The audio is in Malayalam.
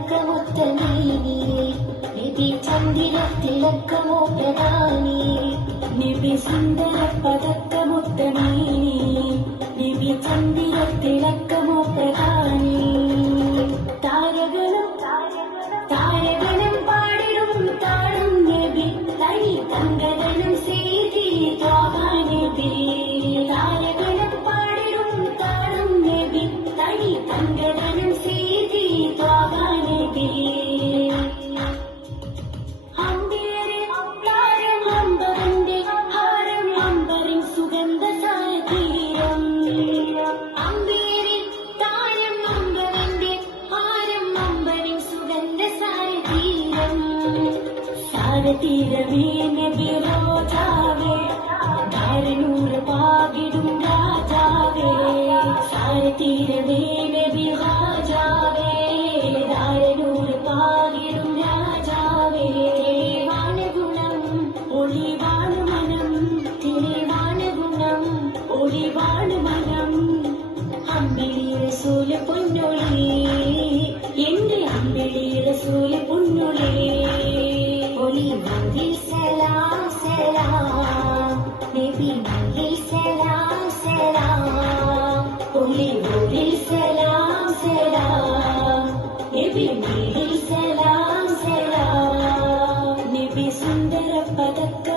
പതക്കമൊത്തമേനി നബി ചന്ദിര തിലക്കമോ പ്രധാനി നബി സുന്ദര പതക്കമൊത്തമേനി നബി ചന്ദിര തിലക്കമോ പ്രധാനി താരകളും പാടിടും താടും നബി തനി തങ്കലനും ചെയ്തി നബി താരകളും പാടിടും താടും നബി തനി തങ്കലനും ചെയ്തി നബി തീരമേ നബി റോജാവേ ധാരനൂറ് പാകിടും രാജാവേ സാരതീരമേ നബി ഹാജാവേ ധാരനൂറ് പാകിടും രാജാവേ തെളിവാണ് ഗുണം ഒളിവാണ് മനം തെളിവാണ് ഗുണം ഒളിവാണ് മനം അമ്പിളി റസൂല് പൊന്നൊളി എന്റെ അമ്പിളി റസൂല് പൊന്നൊളി Nabi salam salam Nabi Nabi salam salam Oli Oli salam salam Nabi Nabi salam salam Nabi sundara padak